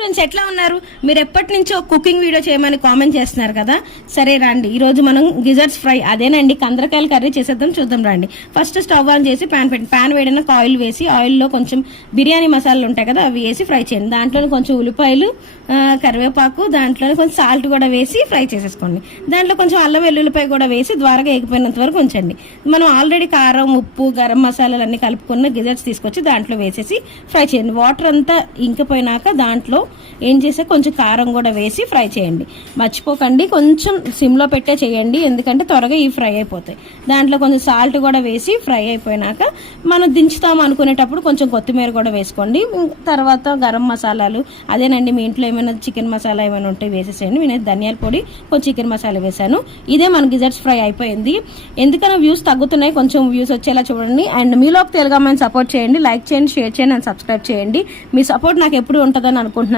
Friends ఎట్లా ఉన్నారు? మీరు ఎప్పటి నుంచో కుకింగ్ వీడియో చేయమని కామెంట్ చేస్తున్నారు కదా. సరే రండి, ఈ రోజు మనం గిజర్ట్స్ ఫ్రై అదేనండి కందరకాయల కర్రీ చేసేద్దాం. చూద్దాం రండి. ఫస్ట్ స్టవ్ ఆన్ చేసి ప్యాన్ వేడినాక ఆయిల్ వేసి ఆయిల్లో కొంచెం బిర్యానీ మసాలాలు ఉంటాయి కదా అవి వేసి ఫ్రై చేయండి. దాంట్లో కొంచెం ఉల్లిపాయలు, కరివేపాకు, దాంట్లోనే కొంచెం సాల్ట్ కూడా వేసి ఫ్రై చేసేసుకోండి. దాంట్లో కొంచెం అల్లం వెల్లుల్లిపాయ కూడా వేసి ద్వారగా ఎగిపోయినంత వరకు ఉంచండి. మనం ఆల్రెడీ కారం, ఉప్పు, గరం మసాలాలు అన్ని కలుపుకున్న గిజర్ట్స్ తీసుకొచ్చి దాంట్లో వేసేసి ఫ్రై చేయండి. వాటర్ అంతా ఇంకిపోయినాక దాంట్లో ఏం చేస్తే కొంచెం కారం కూడా వేసి ఫ్రై చేయండి. మర్చిపోకండి, కొంచెం సిమ్లో పెట్టే చేయండి, ఎందుకంటే త్వరగా ఈ ఫ్రై అయిపోతాయి. దాంట్లో కొంచెం సాల్ట్ కూడా వేసి ఫ్రై అయిపోయినాక మనం దించుతాం అనుకునేటప్పుడు కొంచెం కొత్తిమీర కూడా వేసుకోండి. తర్వాత గరం మసాలాలు అదేనండి, మీ ఇంట్లో ఏమైనా చికెన్ మసాలా ఏమైనా ఉంటే వేసేసేయండి. నేను ధనియాల పొడి, కొంచెం చికెన్ మసాలా వేసాను. ఇదే మన గిజర్ట్స్ ఫ్రై అయిపోయింది. ఎందుకన్నా వ్యూస్ తగ్గుతున్నాయి, కొంచెం వ్యూస్ వచ్చేలా చూడండి. అండ్ మీలోకి తెలుగు అమ్మాయిని సపోర్ట్ చేయండి, లైక్ చేయండి, షేర్ చేయండి అండ్ సబ్స్క్రైబ్ చేయండి. మీ సపోర్ట్ నాకు ఎప్పుడు ఉంటుందని అనుకుంటున్నాను.